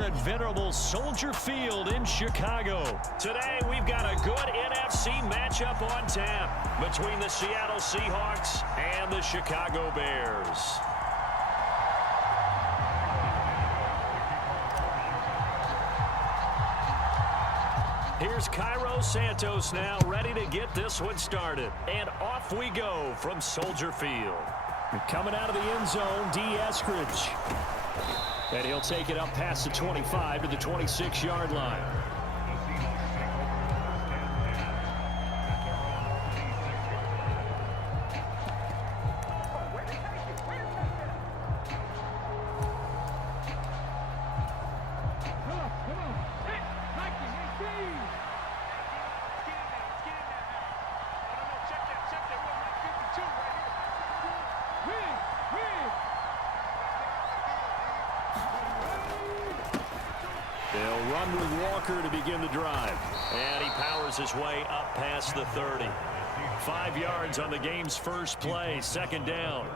here at venerable Soldier Field in Chicago. Today, we've got a good NFC matchup on tap between the Seattle Seahawks and the Chicago Bears. Here's Cairo Santos now, ready to get this one started. And off we go from Soldier Field. Coming out of the end zone, D. Eskridge. And he'll take it up past the 25 to the 26-yard line. They'll run with Walker to begin the drive. And he powers his way up past the 30. 5 yards on the game's first play, second down.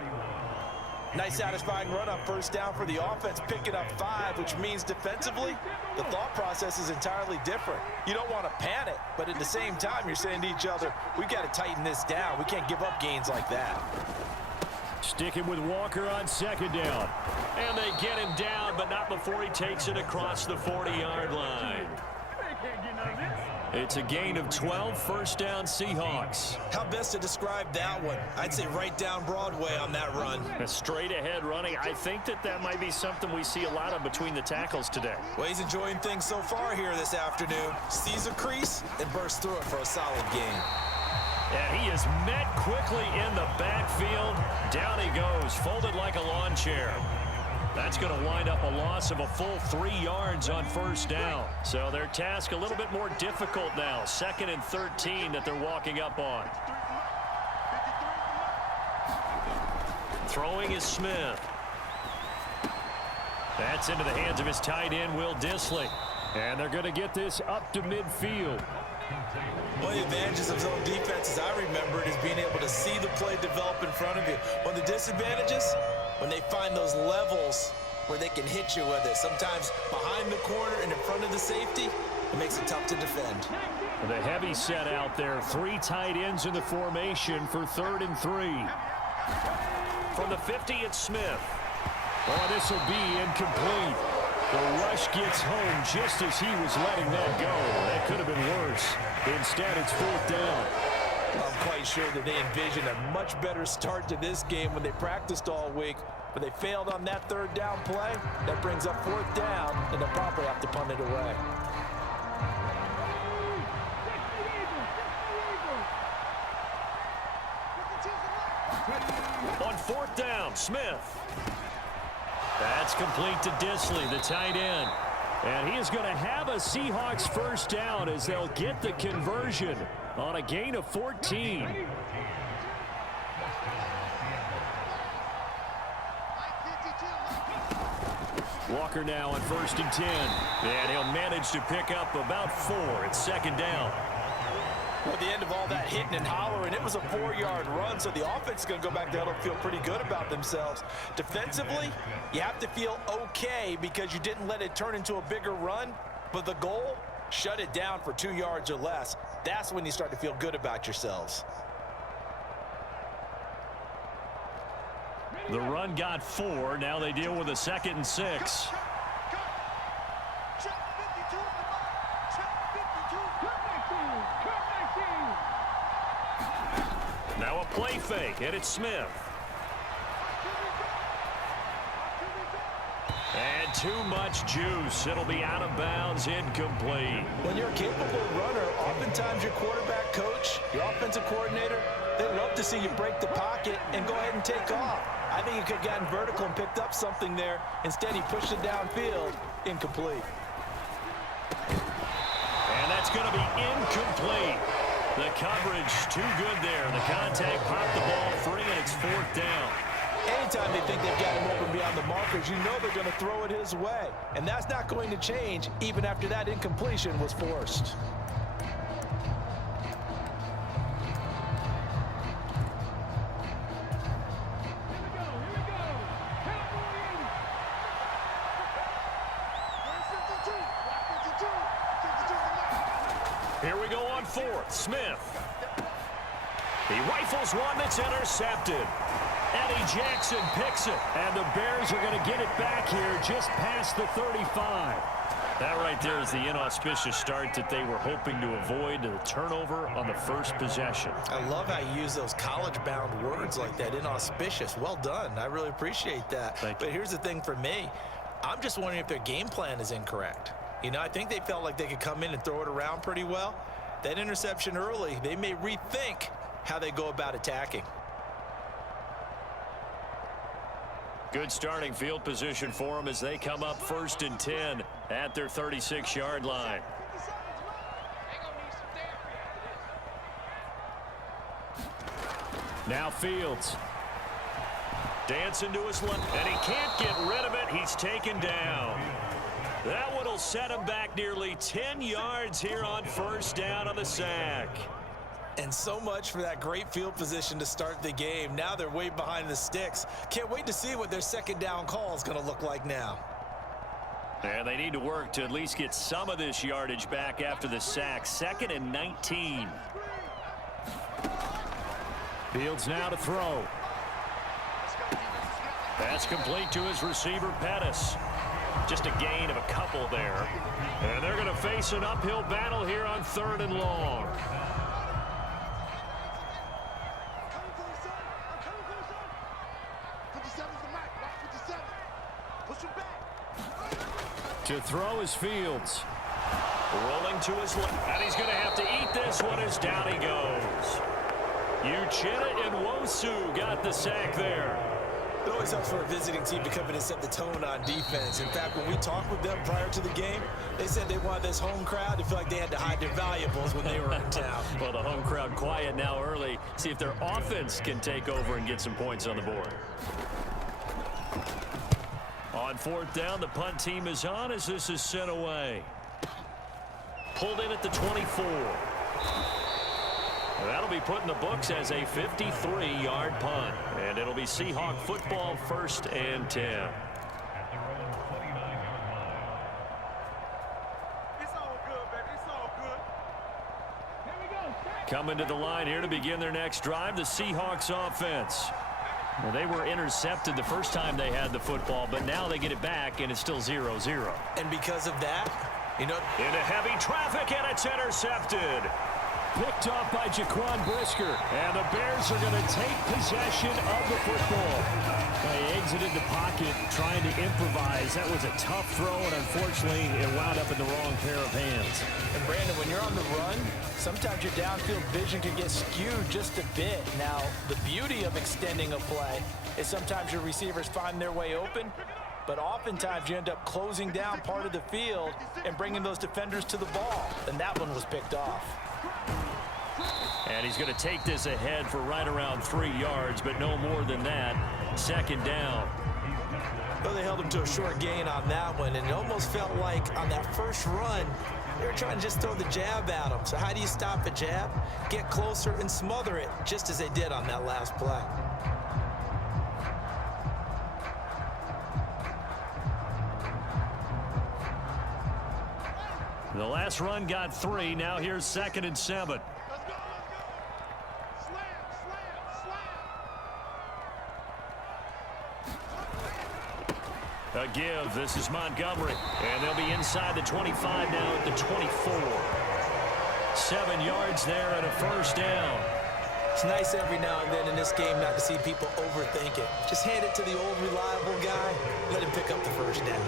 Nice satisfying run on first down for the offense, picking up 5, which means defensively, the thought process is entirely different. You don't want to panic, but at the same time, you're saying to each other, we've got to tighten this down. We can't give up gains like that. Sticking with Walker on second down. And they get him down, but not before he takes it across the 40-yard line. It's a gain of 12, first down Seahawks. How best to describe that one? I'd say right down Broadway on that run. A straight-ahead running. I think that might be something we see a lot of between the tackles today. Well, he's enjoying things so far here this afternoon. Sees a crease and bursts through it for a solid gain. And he is met quickly in the backfield. Down he goes, folded like a lawn chair. That's going to wind up a loss of a full 3 yards on first down. So their task a little bit more difficult now. 2nd and 13 that they're walking up on. Throwing is Smith. That's into the hands of his tight end, Will Dissly. And they're going to get this up to midfield. One of the advantages of zone defense, as I remember it, is being able to see the play develop in front of you. One of the disadvantages, when they find those levels where they can hit you with it. Sometimes behind the corner and in front of the safety, it makes it tough to defend. The heavy set out there. 3 tight ends in the formation for 3rd and 3. From the 50, it's Smith. Oh, this will be incomplete. The rush gets home just as he was letting that go. That could have been worse. Instead, it's 4th down. I'm quite sure that they envisioned a much better start to this game when they practiced all week, but they failed on that 3rd down play. That brings up 4th down, and they'll probably have to punt it away. On 4th down, Smith. That's complete to Dissly, the tight end. And he is going to have a Seahawks first down as they'll get the conversion on a gain of 14. Walker now on 1st and 10. And he'll manage to pick up about 4. It's 2nd down. Well, at the end of all that hitting and hollering, it was a 4-yard run, so the offense is going to go back there and feel pretty good about themselves. Defensively, you have to feel okay because you didn't let it turn into a bigger run, but the goal, shut it down for 2 yards or less. That's when you start to feel good about yourselves. The run got 4. Now they deal with a 2nd and 6. Now a play fake, and it's Smith. And too much juice. It'll be out of bounds, incomplete. When you're a capable runner, oftentimes your quarterback coach, your offensive coordinator, they'd love to see you break the pocket and go ahead and take off. I think he could have gotten vertical and picked up something there. Instead, he pushed it downfield, incomplete. And that's going to be incomplete. The coverage too good there. The contact popped the ball free, and it's 4th down. Anytime they think they've got him open beyond the markers, you know they're going to throw it his way. And that's not going to change even after that incompletion was forced. Here we go on fourth. Smith. He rifles one that's intercepted. Eddie Jackson picks it. And the Bears are going to get it back here just past the 35. That right there is the inauspicious start that they were hoping to avoid, the turnover on the first possession. I love how you use those college-bound words like that, inauspicious. Well done. I really appreciate that. But here's the thing for me. I'm just wondering if their game plan is incorrect. You know, I think they felt like they could come in and throw it around pretty well. That interception early, they may rethink how they go about attacking. Good starting field position for them as they come up 1st and 10 at their 36-yard line. Now Fields. Dancing to his left, and he can't get rid of it. He's taken down. That one will set him back nearly 10 yards here on 1st down on the sack. And so much for that great field position to start the game. Now they're way behind the sticks. Can't wait to see what their 2nd down call is going to look like now. And they need to work to at least get some of this yardage back after the sack. 2nd and 19. Fields now to throw. That's complete to his receiver, Pettis. Just a gain of a couple there. And they're going to face an uphill battle here on 3rd and long. To throw is Fields. Rolling to his left. And he's going to have to eat this one as down he goes. Uchenna and Wosu got the sack there. It always helps for a visiting team to come in and set the tone on defense. In fact, when we talked with them prior to the game, they said they wanted this home crowd to feel like they had to hide their valuables when they were in town. Well, the home crowd quiet now early. See if their offense can take over and get some points on the board. On 4th down, the punt team is on as this is sent away. Pulled in at the 24. That'll be put in the books as a 53-yard punt. And it'll be Seahawk football 1st and 10. It's all good, baby. It's all good. Here we go. Coming to the line here to begin their next drive, the Seahawks offense. Well, they were intercepted the first time they had the football, but now they get it back, and it's still 0-0. And because of that, you know, into heavy traffic, and it's intercepted. Picked off by Jaquan Brisker, and the Bears are going to take possession of the football. They exited the pocket trying to improvise. That was a tough throw, and unfortunately, it wound up in the wrong pair of hands. And Brandon, when you're on the run, sometimes your downfield vision can get skewed just a bit. Now, the beauty of extending a play is sometimes your receivers find their way open, but oftentimes you end up closing down part of the field and bringing those defenders to the ball, and that one was picked off. And he's going to take this ahead for right around 3 yards, but no more than that. 2nd down. Well, they held him to a short gain on that one, and it almost felt like on that first run, they were trying to just throw the jab at him. So how do you stop a jab? Get closer and smother it, just as they did on that last play. The last run got 3. Now here's 2nd and 7. Let's go. Slam. A give. This is Montgomery. And they'll be inside the 25 now at the 24. 7 yards there and a 1st down. It's nice every now and then in this game not to see people overthink it. Just hand it to the old reliable guy. Let him pick up the 1st down.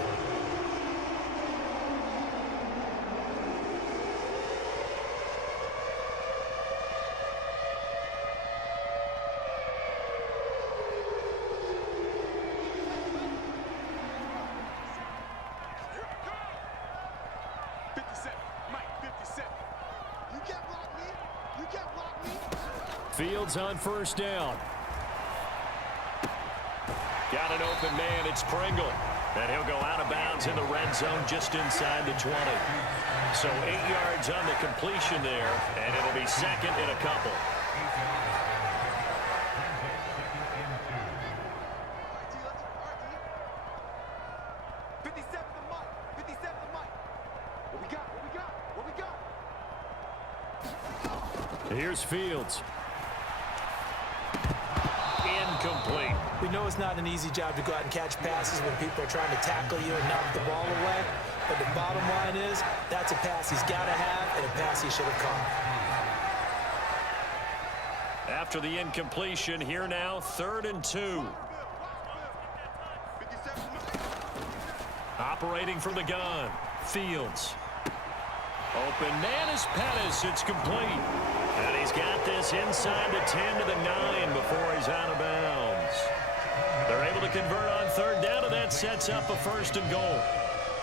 Fields on 1st down. Got an open man. It's Pringle. And he'll go out of bounds in the red zone just inside the 20. So 8 yards on the completion there, and it'll be 2nd and a couple. Here's Fields. Incomplete. We know it's not an easy job to go out and catch passes when people are trying to tackle you and knock the ball away. But the bottom line is, that's a pass he's got to have and a pass he should have caught. After the incompletion, here now, 3rd and 2. Operating from the gun, Fields. Open man is Pettis. It's complete. And he's got this inside the 10 to the 9 before he's out of bounds. They're able to convert on 3rd down, and that sets up a 1st and goal.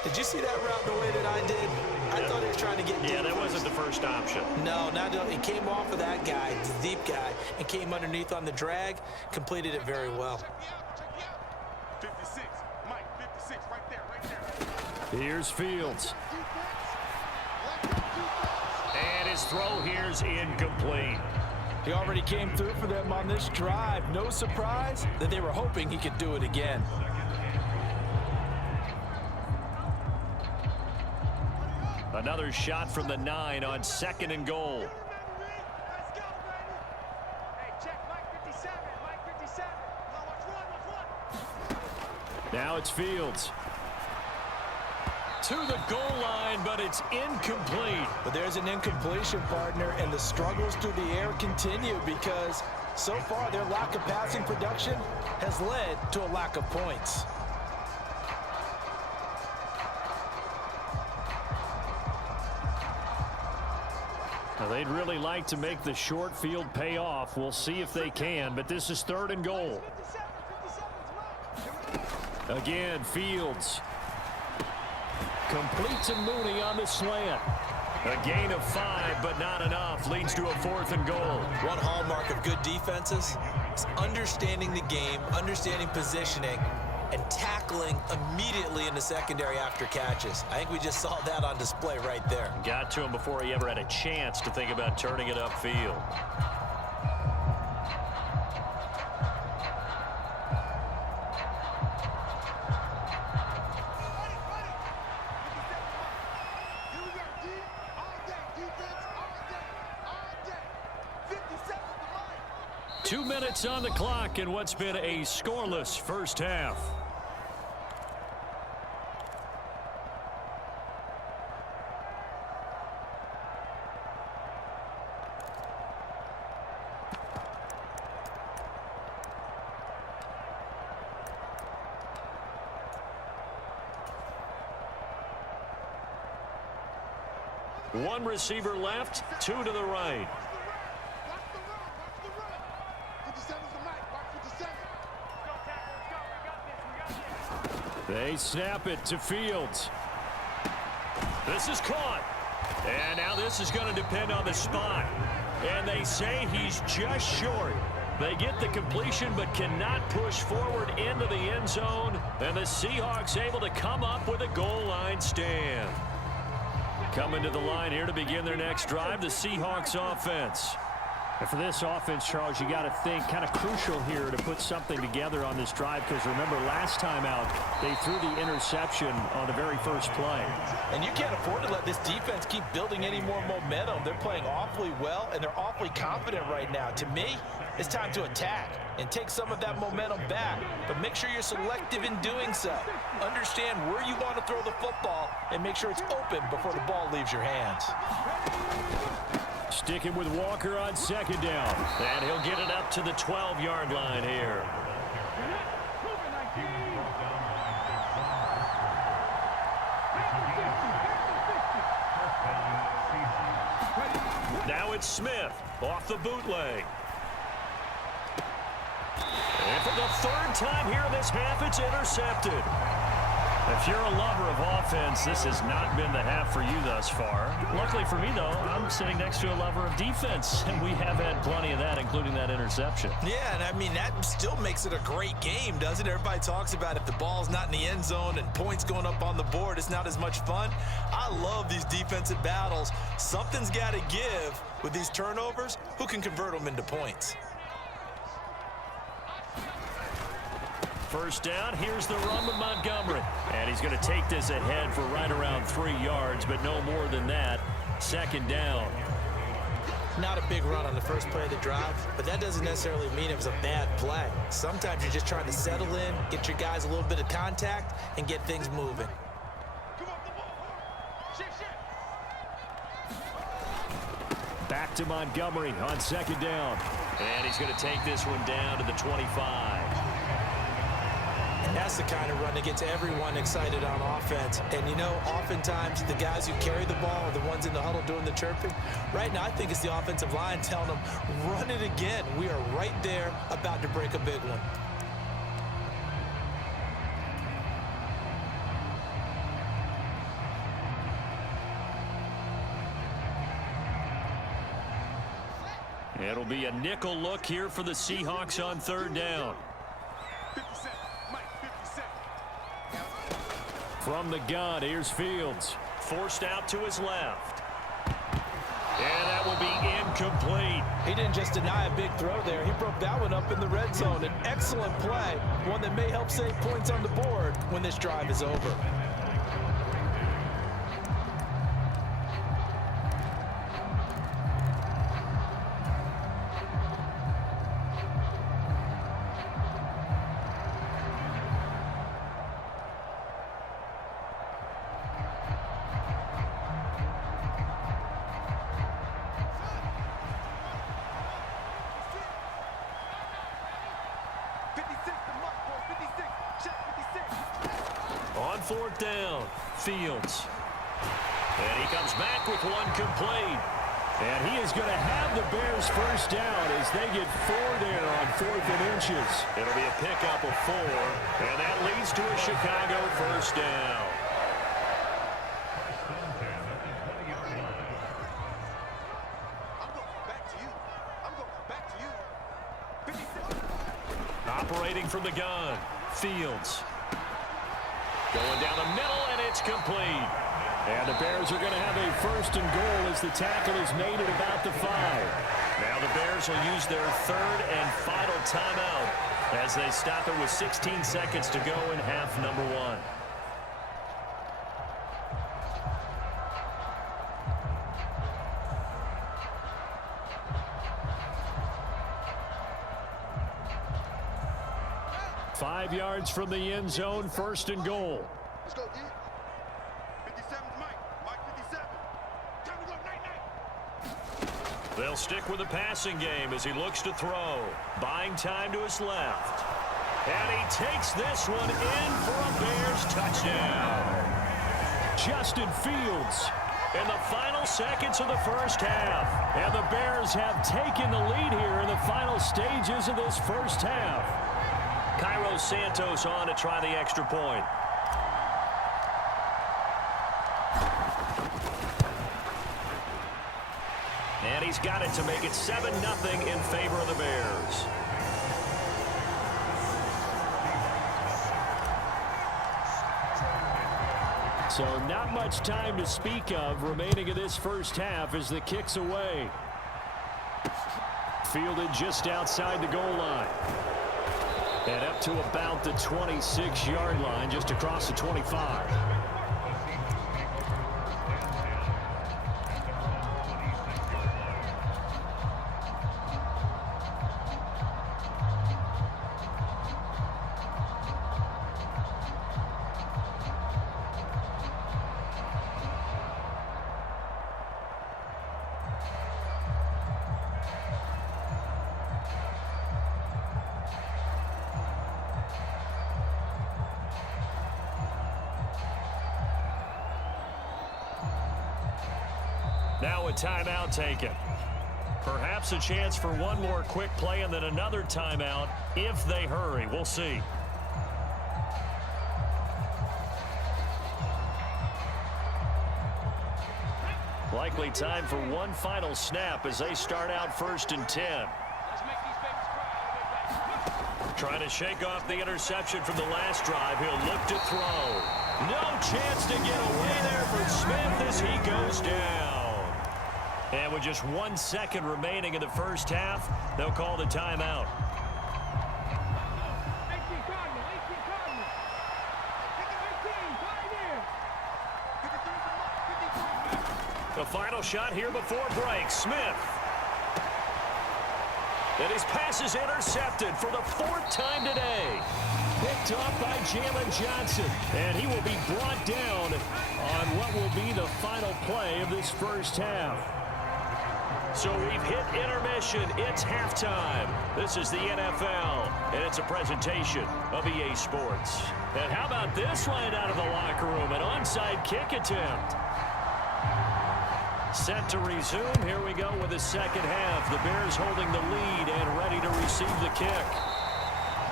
Did you see that route the way that I did? I thought he was trying to get deep. Yeah, that wasn't the first option. No, he came off of that guy, the deep guy, and came underneath on the drag, completed it very well. 56, Mike, 56, right there. Here's Fields. And his throw here's incomplete. He already came through for them on this drive. No surprise that they were hoping he could do it again. Another shot from the 9 on 2nd and goal. Let's go, baby. Hey, check Mike 57, Mike 57. Now watch one. Now it's Fields. To the goal line, but it's incomplete. But there's an incompletion, partner, and the struggles through the air continue because so far their lack of passing production has led to a lack of points. Now, they'd really like to make the short field pay off. We'll see if they can, but this is 3rd and goal. Again, Fields. Complete to Mooney on the slant. A gain of 5, but not enough. Leads to a 4th and goal. One hallmark of good defenses is understanding the game, understanding positioning, and tackling immediately in the secondary after catches. I think we just saw that on display right there. Got to him before he ever had a chance to think about turning it upfield. Here we go, D. All day, defense, all day, all day. 57 to Mike. 2 minutes on the clock in what's been a scoreless first half. One receiver left, 2 to the right. Watch the run. 57's the Mike. Watch 57. Go, tackle. Let's go. We got this. They snap it to Fields. This is caught. And now this is going to depend on the spot. And they say he's just short. They get the completion but cannot push forward into the end zone. And the Seahawks able to come up with a goal line stand. Coming to the line here to begin their next drive, the Seahawks offense. And for this offense, Charles, you got to think kind of crucial here to put something together on this drive because remember last time out they threw the interception on the very first play. And you can't afford to let this defense keep building any more momentum. They're playing awfully well and they're awfully confident right now. To me, it's time to attack and take some of that momentum back, but make sure you're selective in doing so. Understand where you want to throw the football and make sure it's open before the ball leaves your hands. Sticking with Walker on 2nd down. And he'll get it up to the 12-yard line here. Now it's Smith off the bootleg. And for the 3rd time here in this half, it's intercepted. If you're a lover of offense, this has not been the half for you thus far. Luckily for me, though, I'm sitting next to a lover of defense, and we have had plenty of that, including that interception. Yeah, and I mean, that still makes it a great game, doesn't it? Everybody talks about if the ball's not in the end zone and points going up on the board, it's not as much fun. I love these defensive battles. Something's got to give with these turnovers. Who can convert them into points? First down, here's the run with Montgomery. And he's going to take this ahead for right around 3 yards, but no more than that. 2nd down. Not a big run on the first play of the drive, but that doesn't necessarily mean it was a bad play. Sometimes you're just trying to settle in, get your guys a little bit of contact, and get things moving. Back to Montgomery on second down. And he's going to take this one down to the 25. That's the kind of run that gets everyone excited on offense. And, you know, oftentimes the guys who carry the ball are the ones in the huddle doing the chirping. Right now, I think it's the offensive line telling them, run it again. We are right there about to break a big one. It'll be a nickel look here for the Seahawks on third down. From the gun, here's Fields. Forced out to his left. And that will be incomplete. He didn't just deny a big throw there. He broke that one up in the red zone. An excellent play, one that may help save points on the board when this drive is over. On fourth down, Fields. And he comes back with one complete. And he is going to have the Bears first down as they get 4 there on 4th and inches. It'll be a pickup of 4, and that leads to a Chicago first down. Operating from the gun, Fields. Going down the middle, and it's complete. And the Bears are going to have a first and goal as the tackle is made at about the 5. Now the Bears will use their 3rd and final timeout as they stop it with 16 seconds to go in half number 1. Five yards from the end zone, first and goal. Let's go, D. 57's Mike. Mike 57. Time to go, night. They'll stick with the passing game as he looks to throw. Buying time to his left. And he takes this one in for a Bears touchdown. Justin Fields in the final seconds of the first half. And the Bears have taken the lead here in the final stages of this first half. Cairo Santos on to try the extra point. And he's got it to make it 7-0 in favor of the Bears. So not much time to speak of remaining in this first half as the kick's away. Fielded just outside the goal line. And up to about the 26-yard line, just across the 25. Now a timeout taken. Perhaps a chance for one more quick play and then another timeout if they hurry. We'll see. Likely time for one final snap as they start out 1st and 10. Trying to shake off the interception from the last drive. He'll look to throw. No chance to get away there for Smith as he goes down. And with just 1 second remaining in the first half, they'll call the timeout. The final shot here before break. Smith And his pass is intercepted for the 4th time today. Picked off by Jalen Johnson. And he will be brought down on what will be the final play of this first half. So we've hit intermission. It's halftime. This is the NFL, and it's a presentation of EA Sports. And how about this right out of the locker room? An onside kick attempt. Set to resume. Here we go with the second half. The Bears holding the lead and ready to receive the kick.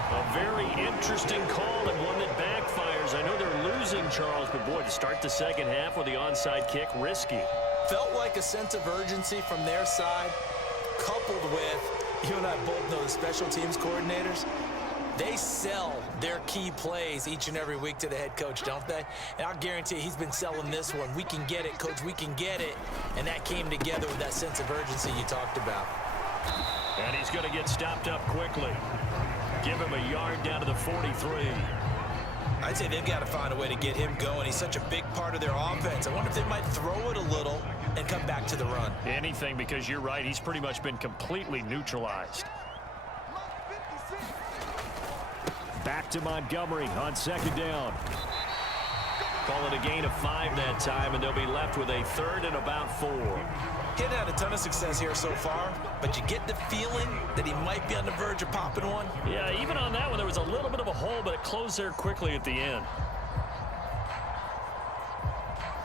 A very interesting call and one that backfires. I know they're losing, Charles, but boy, to start the second half with the onside kick, risky. Felt like a sense of urgency from their side, coupled with, you and I both know the special teams coordinators, they sell their key plays each and every week to the head coach, don't they? And I'll guarantee he's been selling this one. We can get it, coach, we can get it. And that came together with that sense of urgency you talked about. And he's going to get stopped up quickly. Give him a yard down to the 43. I'd say they've got to find a way to get him going. He's such a big part of their offense. I wonder if they might throw it a little and come back to the run. Anything, because you're right. He's pretty much been completely neutralized. Back to Montgomery on second down. Call it a gain of 5 that time, and they'll be left with a 3rd and about 4. He hadn't had a ton of success here so far, but you get the feeling that he might be on the verge of popping one. Yeah, even on that one, there was a little bit of a hole, but it closed there quickly at the end.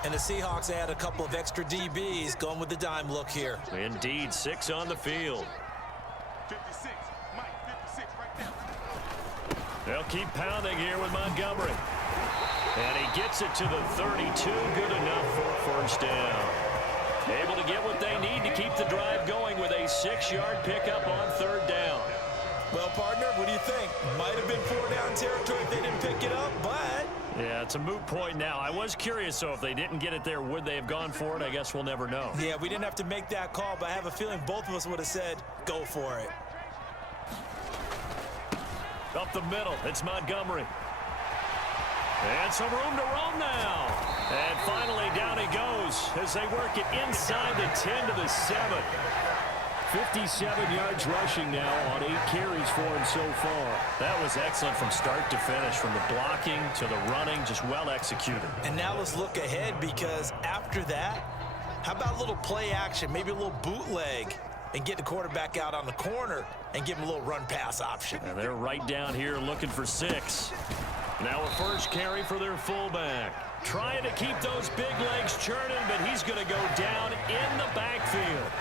And the Seahawks add a couple of extra DBs going with the dime look here. Indeed, 6 on the field. 56, Mike, 56 right there. They'll keep pounding here with Montgomery. And he gets it to the 32, good enough for a first down. Able to get what they need to keep the drive going with a 6-yard pickup on 3rd down. Well, partner, what do you think? Might have been 4-down territory if they didn't pick it up, but... Yeah, it's a moot point now. I was curious, so if they didn't get it there, would they have gone for it? I guess we'll never know. Yeah, we didn't have to make that call, but I have a feeling both of us would have said, go for it. Up the middle, it's Montgomery. And some room to roam now. And finally down he goes as they work it inside the 10 to the 7. 57 yards rushing now on 8 carries for him so far. That was excellent from start to finish, from the blocking to the running, just well executed. And now let's look ahead, because after that, how about a little play action, maybe a little bootleg, and get the quarterback out on the corner and give him a little run-pass option. And they're right down here looking for 6. Now a first carry for their fullback. Trying to keep those big legs churning, but he's going to go down in the backfield.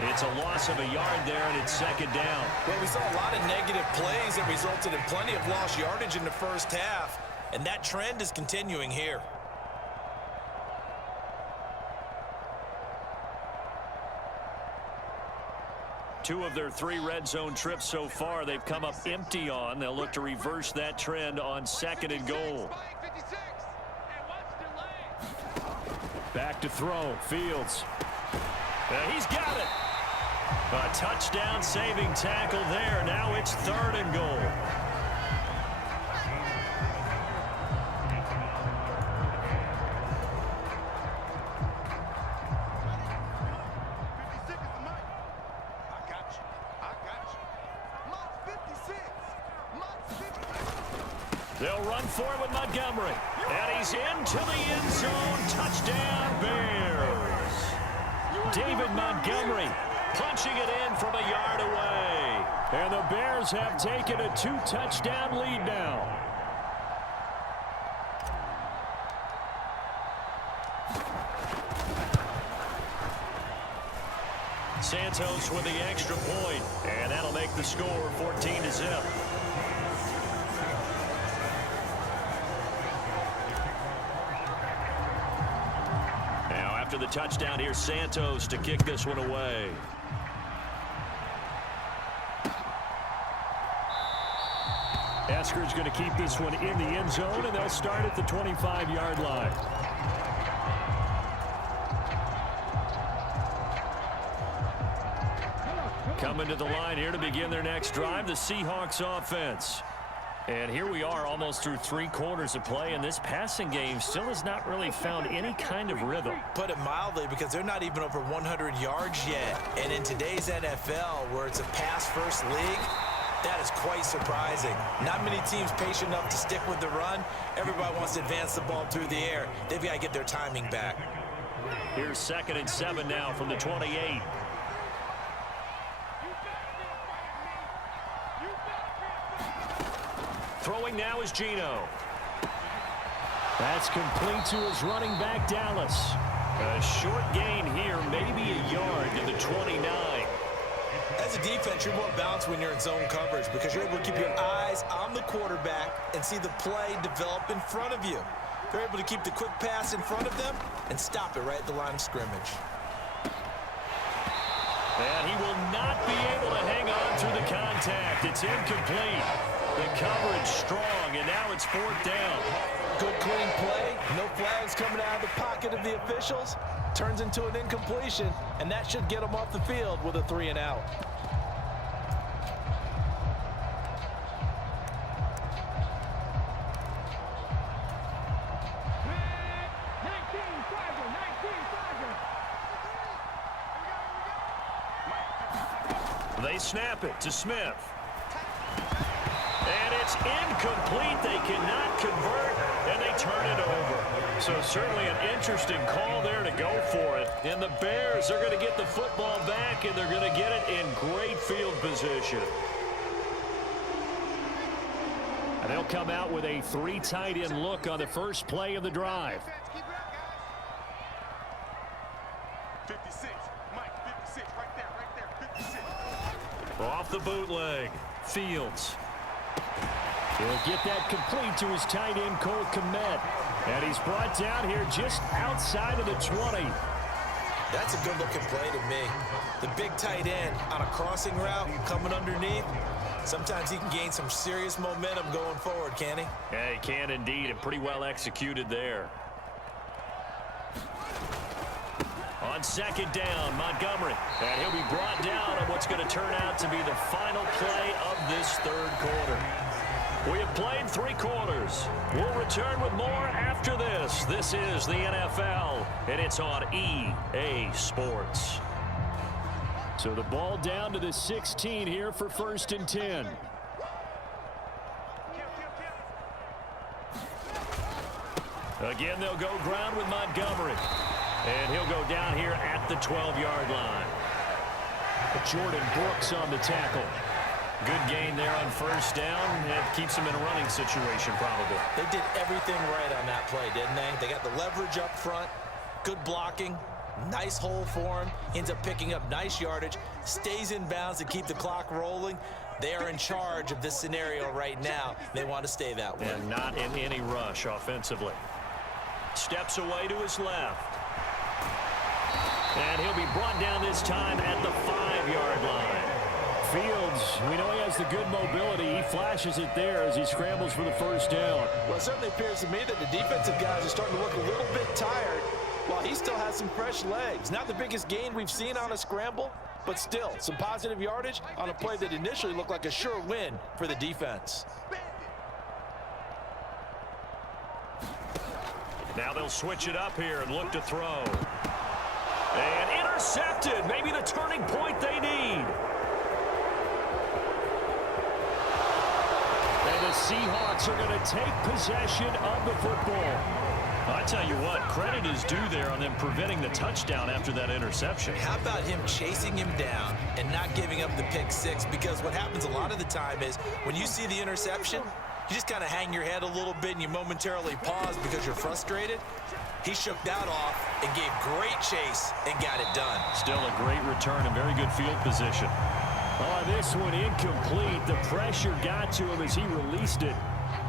It's a loss of a yard there, and it's 2nd down. Well, we saw a lot of negative plays that resulted in plenty of lost yardage in the first half, and that trend is continuing here. Two of their 3 red zone trips so far, they've come up empty on. They'll look to reverse that trend on 2nd and goal. Back to throw, Fields. He's got it. A touchdown saving tackle there. Now it's 3rd and goal. They'll run for it with Montgomery. And he's into the end zone. Touchdown, Bears. David Montgomery punching it in from a yard away. And the Bears have taken a 2-touchdown lead now. Santos with the extra point. And that'll make the score 14-0. After the touchdown, here's Santos to kick this one away. Esker's going to keep this one in the end zone, and they'll start at the 25-yard line. Coming to the line here to begin their next drive, the Seahawks offense. And here we are almost through 3 quarters of play, and this passing game still has not really found any kind of rhythm. Put it mildly, because they're not even over 100 yards yet. And in today's NFL, where it's a pass-first league, that is quite surprising. Not many teams patient enough to stick with the run. Everybody wants to advance the ball through the air. They've got to get their timing back. Here's 2nd and 7 now from the 28. Throwing now is Geno. That's complete to his running back, Dallas. A short gain here, maybe a yard to the 29. As a defense, you're more balanced when you're in zone coverage because you're able to keep your eyes on the quarterback and see the play develop in front of you. You're able to keep the quick pass in front of them and stop it right at the line of scrimmage. And he will not be able to hang on through the contact. It's incomplete. The coverage strong, and now it's 4th down. Good clean play. No flags coming out of the pocket of the officials. Turns into an incompletion, and that should get them off the field with a 3 and out. They snap it to Smith. And it's incomplete. They cannot convert, and they turn it over. So certainly an interesting call there to go for it. And the Bears are going to get the football back, and they're going to get it in great field position. And they'll come out with a 3 tight end look on the first play of the drive. 56. Mike, 56. Right there, 56. Off the bootleg. Fields. He'll get that complete to his tight end, Cole Kmet. And he's brought down here just outside of the 20. That's a good-looking play to me. The big tight end on a crossing route coming underneath. Sometimes he can gain some serious momentum going forward, can he? Yeah, he can indeed, and pretty well executed there. On 2nd down, Montgomery. And he'll be brought down on what's going to turn out to be the final play of this 3rd quarter. We have played 3 quarters. We'll return with more after this. This is the NFL, and it's on EA Sports. So the ball down to the 16 here for 1st and 10. Again, they'll go ground with Montgomery. And he'll go down here at the 12-yard line. Jordan Brooks on the tackle. Good gain there on 1st down. It keeps him in a running situation, probably. They did everything right on that play, didn't they? They got the leverage up front, good blocking, nice hole for him. Ends up picking up nice yardage, stays in bounds to keep the clock rolling. They are in charge of this scenario right now. They want to stay that way. And not in any rush offensively. Steps away to his left. And he'll be brought down this time at the 5-yard line. Fields, we know he has the good mobility. He flashes it there as he scrambles for the 1st down. Well, it certainly appears to me that the defensive guys are starting to look a little bit tired while he still has some fresh legs. Not the biggest gain we've seen on a scramble, but still some positive yardage on a play that initially looked like a sure win for the defense. Now they'll switch it up here and look to throw. And intercepted. Maybe the turning point they need. And the Seahawks are going to take possession of the football. I tell you what, credit is due there on them preventing the touchdown after that interception. How about him chasing him down and not giving up the pick 6? Because what happens a lot of the time is when you see the interception, you just kind of hang your head a little bit and you momentarily pause because you're frustrated. He shook that off and gave great chase and got it done. Still a great return and very good field position. Oh, this one incomplete. The pressure got to him as he released it.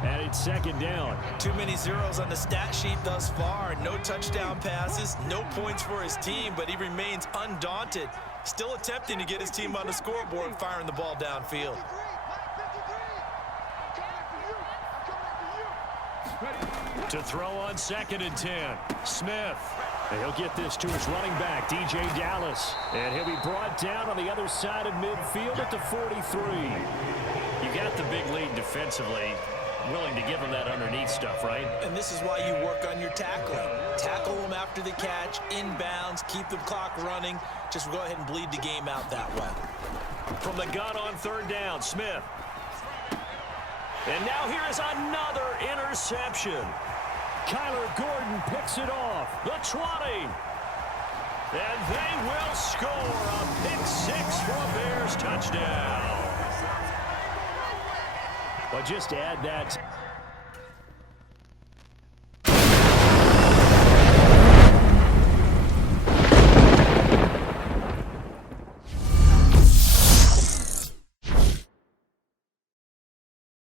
And it's 2nd down. Too many zeros on the stat sheet thus far. No touchdown passes, no points for his team, but he remains undaunted. Still attempting to get his team on the scoreboard, firing the ball downfield. To throw on 2nd and 10. Smith. And he'll get this to his running back, DJ Dallas. And he'll be brought down on the other side of midfield at the 43. You got the big lead defensively. Willing to give him that underneath stuff, right? And this is why you work on your tackling. Tackle them after the catch, inbounds, keep the clock running. Just go ahead and bleed the game out that way. From the gun on third down, Smith. And now here is another interception. Kyler Gordon picks it off. The 20. And they will score a pick six for a Bears touchdown. But just add that